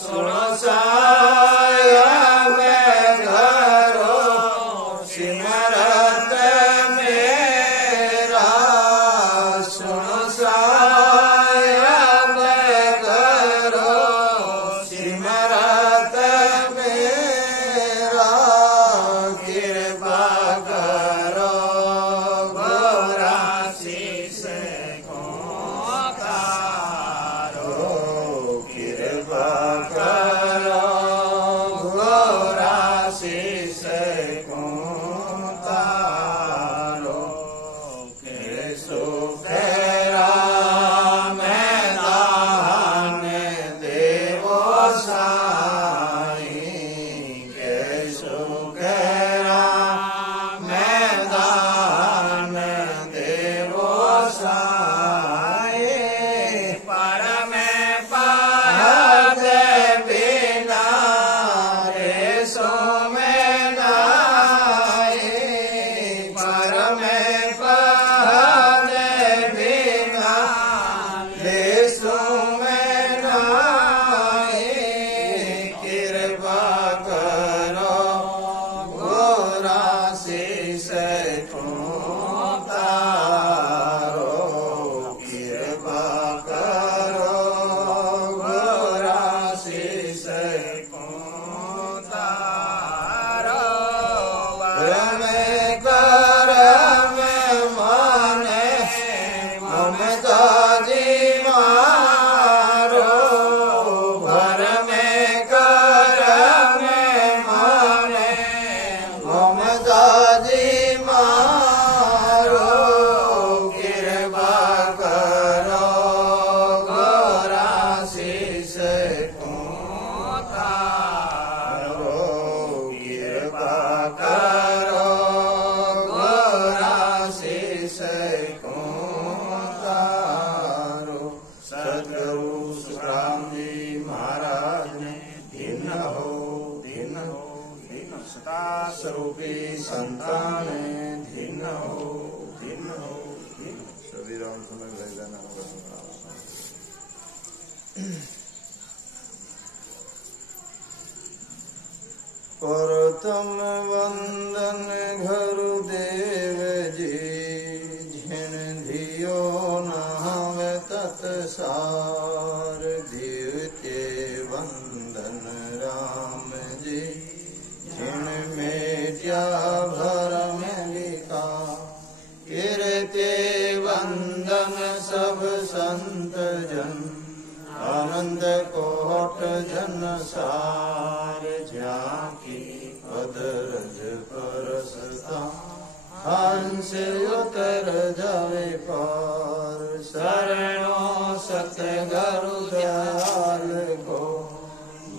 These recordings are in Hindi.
सुनो साया सदा स्वरूपी संतान धिन्न हो सभी राम समय लग जाना परतम वंदन घरु देव जी झिन धियो नाम तत्सार द्वितीय वंदन राम जी झिन मेट्या भरम लिखा कीर्ति वंदन सब संत जन आनंद कोट जन सार झांकी पदरज परसता हंस उतर जावे पार शरणो सतगुरु दयाल को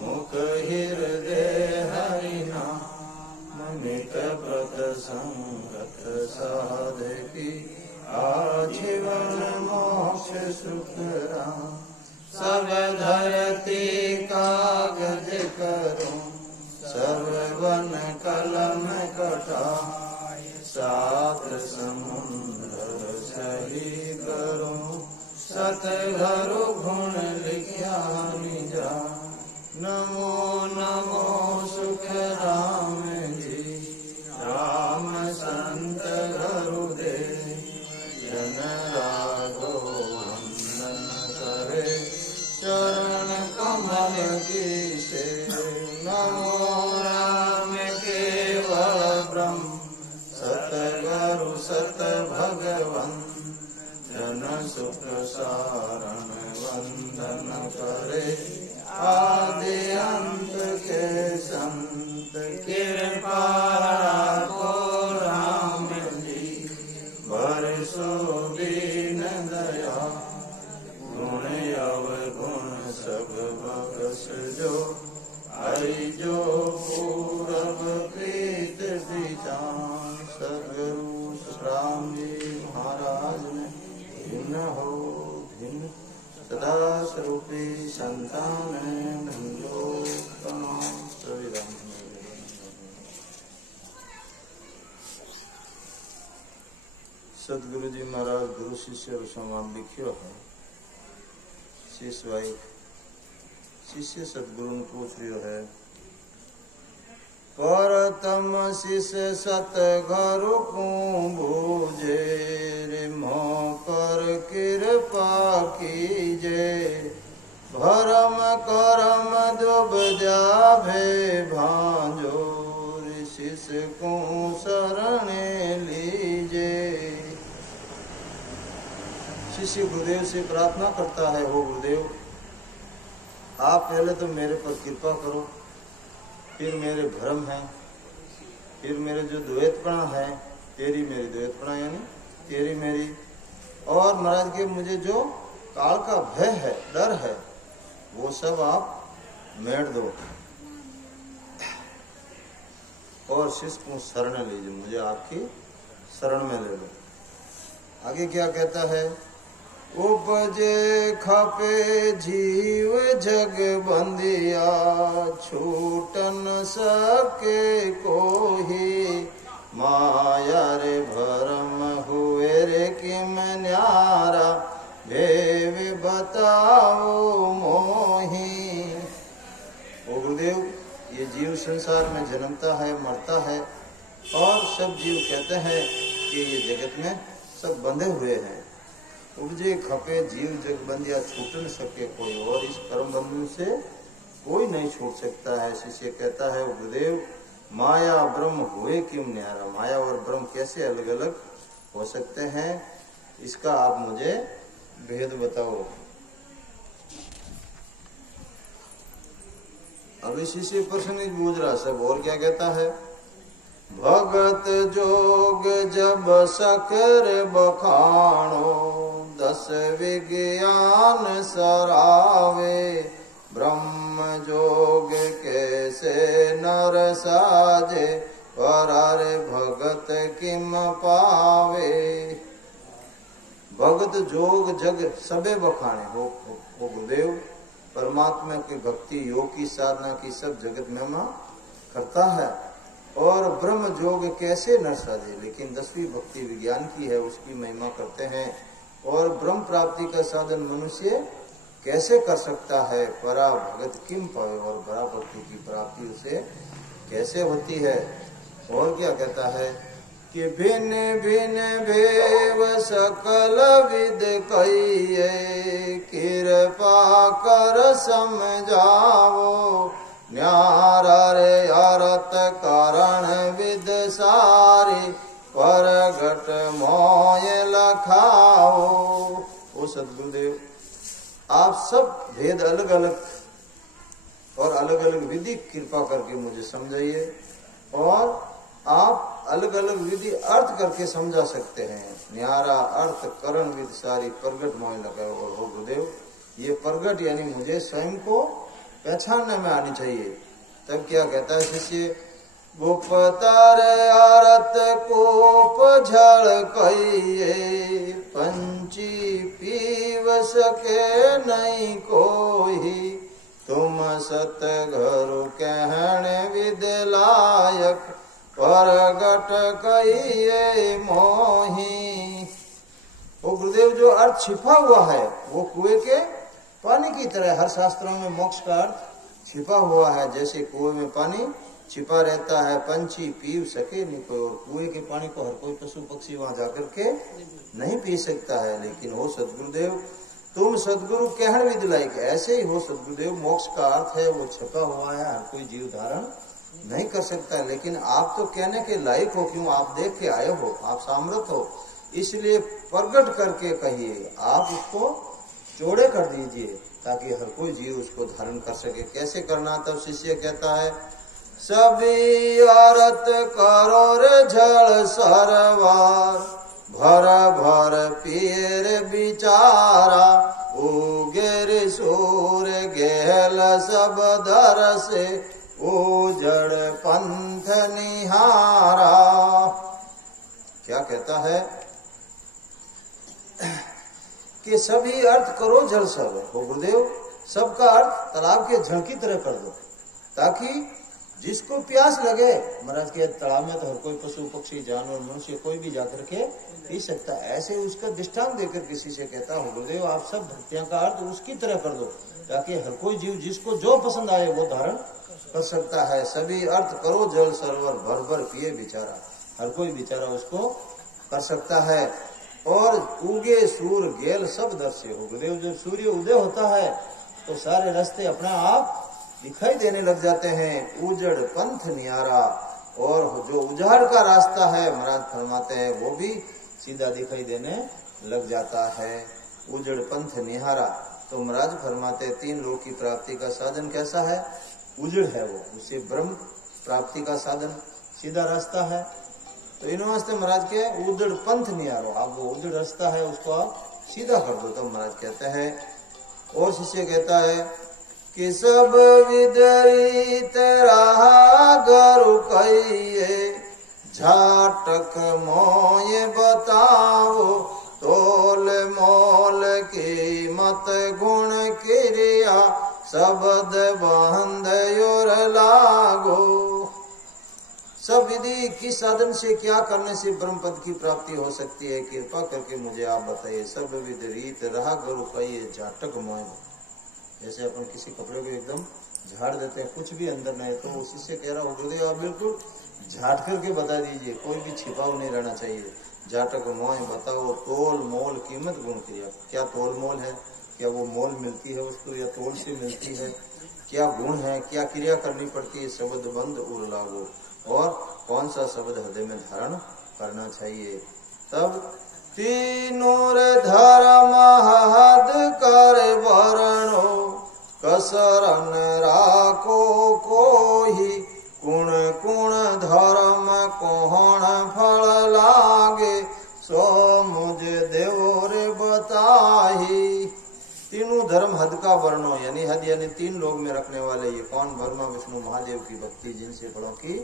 मुख हृदय हरिना मनित व्रत संगत साधकी आजीवन मोक्ष सुख राम सब धरती कागज करो सर्वन कलम कटाय सात समुद्र सही करो सतगुरु गुण लिखा निजा नमो नमो सुख राम जी राम संत गुरु दे जन रागो वंदन करे चरण कमल की से नमो राम केवल ब्रह्म सतगुरु सत भगवन जन सुख सारण वंदन करे आदि अंत के संत कृपा को राम जी बरसो दीन दया गुण अवगुण सब बख्श जो हरि जो पूरब प्रीत विचार सदगुरु राम जी महाराज ने भिन्न हो भिन्न सदा स्वरूपी संतान धन्यो सभी राम सदगुरु जी महाराज गुरु शिष्य संवाद लिखियो है शिष्य सदगुरु ने पूछ रियो है परतम शिष्य सतगुरु को बूझे रे पर कृपा कीजे भरम करम दुब जाभे भांजो शिष्य को शरण लीजे। शिष्य गुरुदेव से प्रार्थना करता है, हो गुरुदेव आप पहले तो मेरे पर कृपा करो, फिर मेरे भ्रम है, फिर मेरे जो द्वैतपणा है, तेरी मेरी द्वैतपणा यानी तेरी मेरी, और महाराज के मुझे जो काल का भय है, डर है, वो सब आप मेट दो और शिष्य को शरण लीजिए, मुझे आपकी शरण में ले लो। आगे क्या कहता है, उपजे खपे जीव जग बंदिया छूट न सके कोही माया रे भरम हुए रे किम न्यारा भेव बताओ मोही। ओ गुरुदेव ये जीव संसार में जन्मता है मरता है और सब जीव कहते हैं कि ये जगत में सब बंधे हुए हैं। उपजे खपे जीव जग बंदिया छूट न सके कोई, और इस परम बंधु से कोई नहीं छूट सकता है। शिष्य कहता है गुरुदेव माया ब्रह्म हुए क्यों न्यारा, माया और ब्रह्म कैसे अलग अलग हो सकते हैं, इसका आप मुझे भेद बताओ। अभी शिष्य प्रश्न बूझ रहा सब, और क्या कहता है, भगत जोग जब सकर बखाणो दस विज्ञान सरावे ब्रह्म जोग कैसे नर साजे पर भगत किम पावे। भगत जोग जग सबे बखाने हो गुरुदेव, परमात्मा की भक्ति योग की साधना की सब जगत में मां करता है, और ब्रह्म जोग कैसे न साधे, लेकिन 10वीं भक्ति विज्ञान की है, उसकी महिमा करते हैं। और ब्रह्म प्राप्ति का साधन मनुष्य कैसे कर सकता है, परा भगत किम पावे, और परा भक्ति की प्राप्ति उसे कैसे होती है। और क्या कहता है कि भिन्न भिन्न भेव सकल विद कहिए, कृपा कर समझावो, न्यारा रे अरत कारण विद सारी, परगट मोय लखाओ। ओ सद्गुरुदेव, आप सब भेद अलग अलग और अलग अलग विधि कृपा करके मुझे समझाइए, और आप अलग अलग विधि अर्थ करके समझा सकते हैं। न्यारा अर्थ करण विद सारी, प्रगट मोह लगाओ। और हो गुरुदेव, ये प्रगट यानी मुझे स्वयं को पहचानने में आनी चाहिए। तब क्या कहता है शिष्य, गुप्तर आरत कोप झड़ कहिए, पंची पीव सके नहीं कोई, तुम सत घर कहण विद लायक, परगट कहिए मोही। वो गुरुदेव, जो अर्थ छिपा हुआ है वो कुएं के पानी की तरह। हर शास्त्रों में मोक्ष का अर्थ छिपा हुआ है, जैसे कुएं में पानी छिपा रहता है, पंछी पी सके नहीं कोई, और कुएं के पानी को हर कोई पशु पक्षी वहां जाकर के नहीं पी सकता है। लेकिन हो सदगुरुदेव, तुम सदगुरु कहण विद लायक, ऐसे ही हो सदगुरुदेव, मोक्ष का अर्थ है वो छिपा हुआ है, हर कोई जीव धारण नहीं कर सकता। लेकिन आप तो कहने के लायक हो, क्यों, आप देख के आए हो, आप सामर्थ हो, इसलिए प्रगट करके कहिए, आप उसको चौड़े कर दीजिए ताकि हर कोई जीव उसको धारण कर सके। कैसे करना, तब शिष्य कहता है, सभी औरत करो रे झड़ सरवार, भर भर पीर बिचारा, उगेर सूर गेल सब दर से, उजड़ पंथ निहारा। क्या कहता है कि सभी अर्थ करो जल सर्व। हो गुरुदेव, सबका अर्थ तालाब के जल की तरह कर दो, ताकि जिसको प्यास लगे, महाराज के तालाब में तो हर कोई पशु पक्षी जानवर मनुष्य कोई भी जाकर के पी सकता है। ऐसे उसका दृष्टांत देकर किसी से कहता हूँ, गुरुदेव आप सब भक्तियां का अर्थ उसकी तरह कर दो, ताकि हर कोई जीव जिसको जो पसंद आए वो धारण कर सकता है। सभी अर्थ करो जल सरोवर, भर भर पिए बेचारा, हर कोई बेचारा उसको कर सकता है। और उगे सूर गेल सब दर्शे। हो गुरुदेव, जब सूर्य उदय होता है तो सारे रास्ते अपना आप दिखाई देने लग जाते हैं। उजड़ पंथ नियारा, और जो उजाड़ का रास्ता है महाराज फरमाते हैं वो भी सीधा दिखाई देने लग जाता है। उजड़ पंथ निहारा, तो महाराज फरमाते हैं 3 लोक की प्राप्ति का साधन कैसा है, उजड़ है वो, उससे ब्रह्म प्राप्ति का साधन सीधा रास्ता है। तो इन वास्ते महाराज के उजड़ पंथ निहारो, आप वो उजड़ रास्ता है उसको आप सीधा कर दो। तो महाराज कहते हैं, और शिष्य कहता है कि सब विदरीत रहा गरु कहिए, झाटक मोय बताओ, तोल मोल की मत गुण क्रिया, शब्द बंध योर लागो। सब विधि किस साधन से क्या करने से ब्रह्म पद की प्राप्ति हो सकती है, कृपा करके मुझे आप बताइए। सब विध रीत रहा गुरु कहिए, झाटक मोय। जैसे अपन किसी कपड़े को एकदम झाड़ देते हैं, कुछ भी अंदर नहीं, तो उसी से कह रहा हूँ गुरुदेव आप बिल्कुल झाट करके बता दीजिए, कोई भी छिपाव नहीं रहना चाहिए। झाटक मोय बताओ, तोल मोल कीमत गुण क्रिया, क्या तोल मोल है, क्या वो मोल मिलती है वस्तु या तोल से मिलती है, क्या गुण है, क्या क्रिया करनी पड़ती है, शब्द बंद उर लागो, और कौन सा शब्द हृदय में धारण करना चाहिए। तब तीनों धर्म हद कर वर्णो, कसरन राको कोही, कुण कुण धर्म कोहण फल लागे, सो मुझे देवोर बताही। तीनों धर्म हद का वर्णो, यानी हद यानी 3 लोग में रखने वाले, ये कौन, ब्रह्मा विष्णु महादेव की भक्ति जिनसे बड़ों की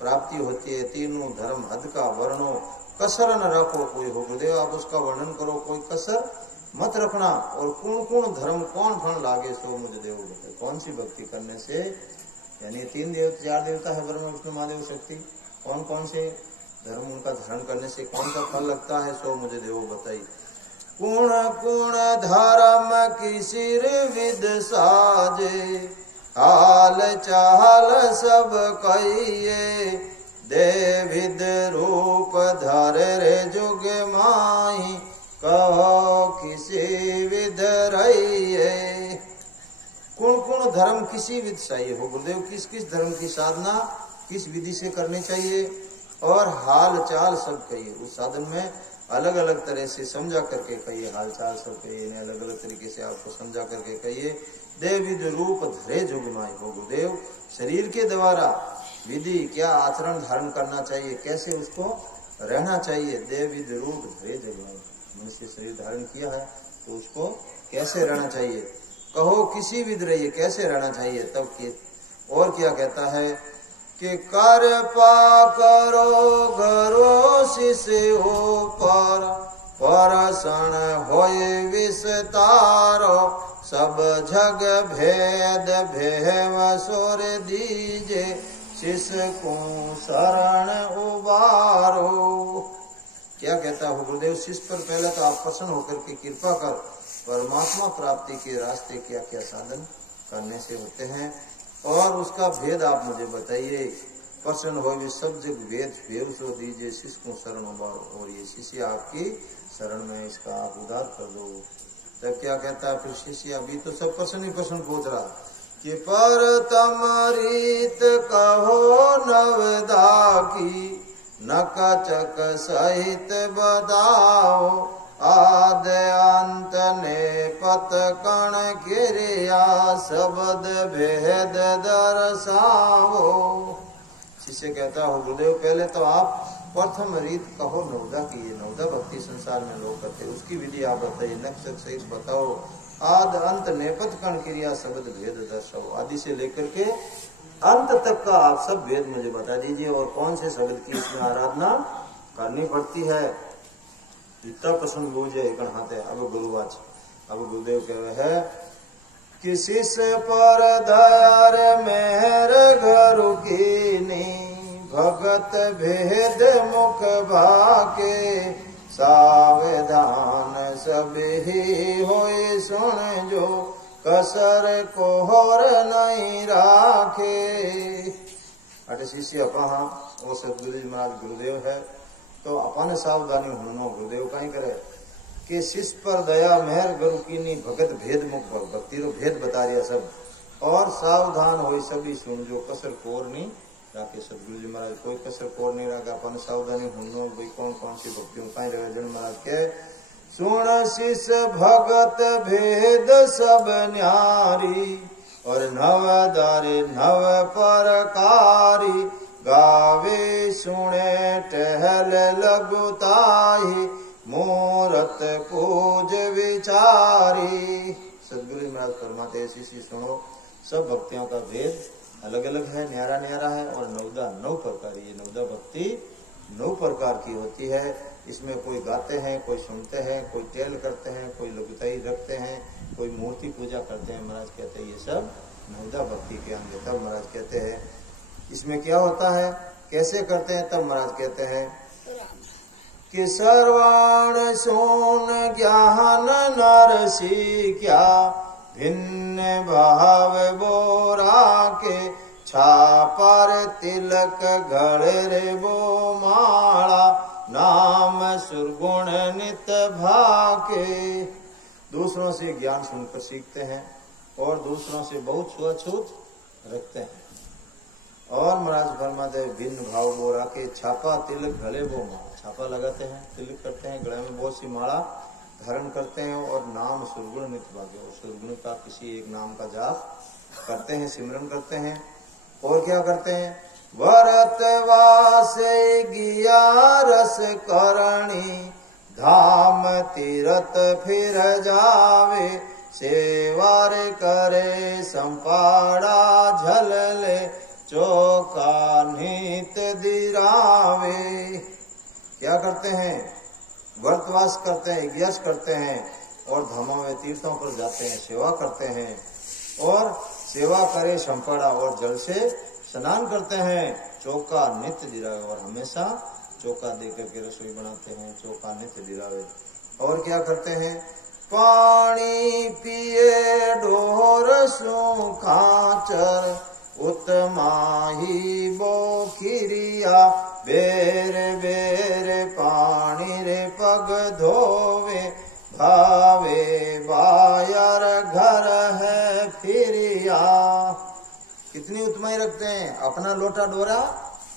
प्राप्ति होती है। तीनों धर्म हद का वर्णो, कसर न रखो कोई। हो गुरुदेव आप उसका वर्णन करो, कोई कसर मत रखना। और कौन कौन धर्म कौन फल लागे, सो मुझे देव बताए, कौन सी भक्ति करने से यानी 3 देवता 4 देवता है, ब्रह्मा विष्णु महादेव शक्ति। कौन कौन से धर्म उनका धारण करने से कौन सा फल लगता है, सो मुझे देवो बताइए। कुण कुण धर्म की सिर विद साजे, हाल चाल सब कहिए, देविद रूप धर रे जुग माही, कहो किसी विध रहिए। कौन कौन धर्म किसी विधि चाहिए हो गुरुदेव, किस किस धर्म की साधना किस विधि से करनी चाहिए, और हाल चाल सब कहिए। उस साधन में अलग अलग तरह से समझा करके कहिए, हाल चाल सब कहिए, अलग अलग तरीके से आपको समझा करके कहिए। देविद रूप धरे जुगमाई हो गुरुदेव, शरीर के द्वारा विधि क्या आचरण धारण करना चाहिए, कैसे उसको रहना चाहिए। देविद रूप धरे जुगमाई, मनुष्य शरीर धारण किया है तो उसको कैसे रहना चाहिए, कहो किसी विध रहिए, कैसे रहना चाहिए। तब के और क्या कहता है कि कर पा करो घरो शिष्य ऊपर, परसण होए विस्तारो, सब जग भेद भेव सोर दीजे, शिष्य को शरण उबारो। क्या कहता हो गुरुदेव, शिष्य पर पहले तो आप प्रसन्न होकर के कृपा कर परमात्मा प्राप्ति के रास्ते क्या क्या साधन करने से होते हैं, और उसका भेद आप मुझे बताइए। प्रसन्न हो भी सब जग वेद भेद सो दीजिए, शिष्य को शरण उबारो, और ये शिष्य आपकी शरण में, इसका आप उद्धार कर दो। तब क्या कहता है फिर शिष्य, अभी तो सब प्रसन्न ही प्रसन्न पूछ रहा कि पर तमरीत कहो नवदा की, नकचक सहित बताओ, आद अंत ने पत कण क्रिया, शब्द भेद दर्शाओ। शिष्य कहता हो गुरुदेव, पहले तो आप प्रथम रीत कहो नवदा की, ये नवदा भक्ति संसार में लोग करते, उसकी विधि आप बताइए, नक्षत्र सहित बताओ। आद अंत नेपथ कण क्रिया, शब्द भेद दर्शाओ, आदि से लेकर के अंत तक का आप सब भेद मुझे बता दीजिए, और कौन से शब्द की इसमें आराधना करनी पड़ती है। इतना प्रसन्न बोझे हाथ है। अब गुरुवाच, अब गुरुदेव कह रहे हैं कि शिष्य पर दया रे मेहर गुरु कीनी, भगत भेद मुख भाके, सावधान सब ही होए सुन जो, कसर कोहर नहीं राखे। अटे शिष्य अपहा वो सदगुरु महाराज गुरुदेव है, तो अपन सावधानी होनो गुरुदेव कहीं करे कि शिष्य पर दया मेहर गुरु की नी, भगत भेद मुख, भक्ति रो भेद बता रिया सब, और सावधान हो सभी सुन जो, कसर कोर नहीं राखे। सदगुरु जी महाराज कोई कसर कोर नहीं रखा, अपन सावधानी होनो भाई कौन कौन सी भक्तियों कहीं रहे। जन महाराज के सुन शिष्य भगत भेद सब न्यारी, और नव दारे नव परकारी, गावे सुने टहल लगुताही, मूरत पूज विचारी। सदगुरु महाराज फरमाते हैं शिष्य सुनो, सब भक्तियों का भेद अलग अलग है, न्यारा न्यारा है, और नवदा 9 प्रकार, ये नवदा भक्ति 9 प्रकार की होती है। इसमें कोई गाते हैं, कोई सुनते हैं, कोई टेल करते हैं, कोई लघुताई रखते हैं, कोई मूर्ति पूजा करते हैं। महाराज कहते हैं ये सब नवदा भक्ति के अंग। तब महाराज कहते हैं इसमें क्या होता है, कैसे करते हैं। तब महाराज कहते हैं कि सर्वाण सोन ज्ञान नरसी क्या, भिन्न भाव बोरा के, छापर तिलक गढ़ रे वो माला, नाम सुरगुण नित भाके। दूसरों से ज्ञान सुनकर सीखते हैं, और दूसरों से बहुत छुआछूत रखते हैं। और महाराज फरमाते भिन्न भाव बोरा के, छापा तिलक गले वो माला, छापा लगाते हैं, तिलक करते हैं, गले में बहुत सी माला धारण करते हैं, और नाम सुरगुण नित भागे, और सुरगुण का किसी एक नाम का जाप करते हैं, सिमरन करते हैं। और क्या करते हैं, भरत वासे गिया रस करणी, धाम तीरथ फिर जावे, सेवार करे संपाड़ा झलले, चौका नीत दिरावे। क्या करते हैं, व्रतवास करते हैं, यज्ञ करते हैं, और धामों में तीर्थों पर जाते हैं, सेवा करते हैं, और सेवा करे संपड़ा और जल से स्नान करते हैं। चौका नित्य दिलावे और हमेशा चौका दे करके रसोई बनाते हैं, चौका नित्य दिलावे। और क्या करते हैं, पानी पिए ढोर सु खाचर उत्माही बोखिरिया बेर बेर पानी रे पग धोवे भावे बायर घर है फिरिया। कितनी उत्तमाई रखते हैं, अपना लोटा डोरा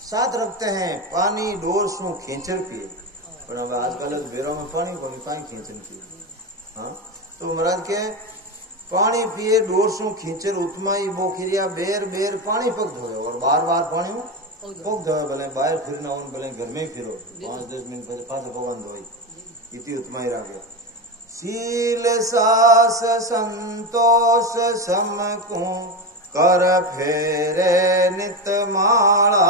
साथ रखते हैं, पानी डोर सु खींचर पिए। पर अब आजकल बेरों में पानी को पानी खींचन पिए। हाँ, तो महाराज के पानी पिए डोर सु खींचर उत्तमाई बोखिरिया बेर बेर पानी पग धोए और बार बार पानी पग धोए। भले बाहर फिरना उन भले घर में फिरो 5-10 मिनट पहले पास भगवान धोई। इतनी उत्तमाई रागे। शील सास संतोष समको कर फेरे नित माला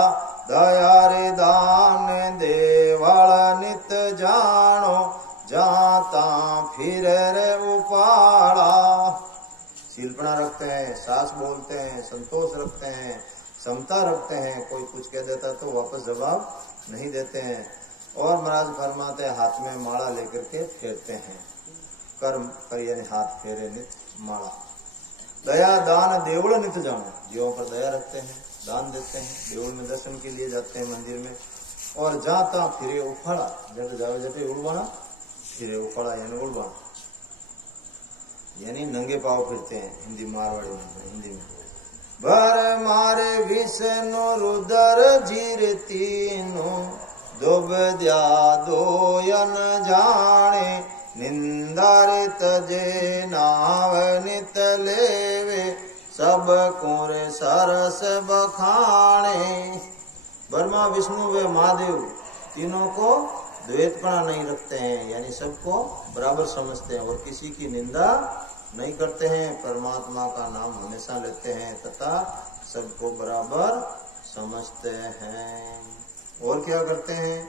दया रे दान देवाला नित जानो जाता फिर रे उपाड़ा। शीलपना रखते हैं, सास बोलते हैं, संतोष रखते हैं, समता रखते हैं। कोई कुछ कह देता तो वापस जवाब नहीं देते हैं। और महाराज फरमाते हाथ में माला लेकर के फेरते हैं। कर्म कर यानी हाथ फेरे नित माला। दया दान देवल नित जानो, जीवों पर दया रखते हैं, दान देते हैं, देवल में दर्शन के लिए जाते हैं मंदिर में। और जाता फिरे उफाड़ा, जब जावे जटे उड़वाना फिरे उफाड़ा यानी उड़वाना, यानी नंगे पाव फिरते हैं हिंदी मारवाड़ी में, हिंदी में। भर मारे विष्णु रुदर जीर तीनो दुब द्या दोयन जाने निंदारे तजे नाव नित लेवे सब कुर सरस बखाने। ब्रह्मा विष्णु व महादेव तीनों को द्वैतपना नहीं रखते हैं, यानी सबको बराबर समझते हैं और किसी की निंदा नहीं करते हैं। परमात्मा का नाम हमेशा लेते हैं तथा सबको बराबर समझते हैं। और क्या करते हैं,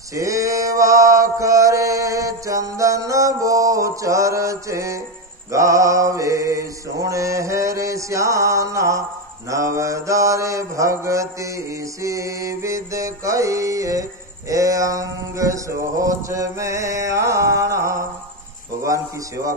सेवा करे चंदन बो चर्चे गावे सुने हरे श्याना नवदारे भगति इसी विद कहिए ए अंग सोच में आना। भगवान की सेवा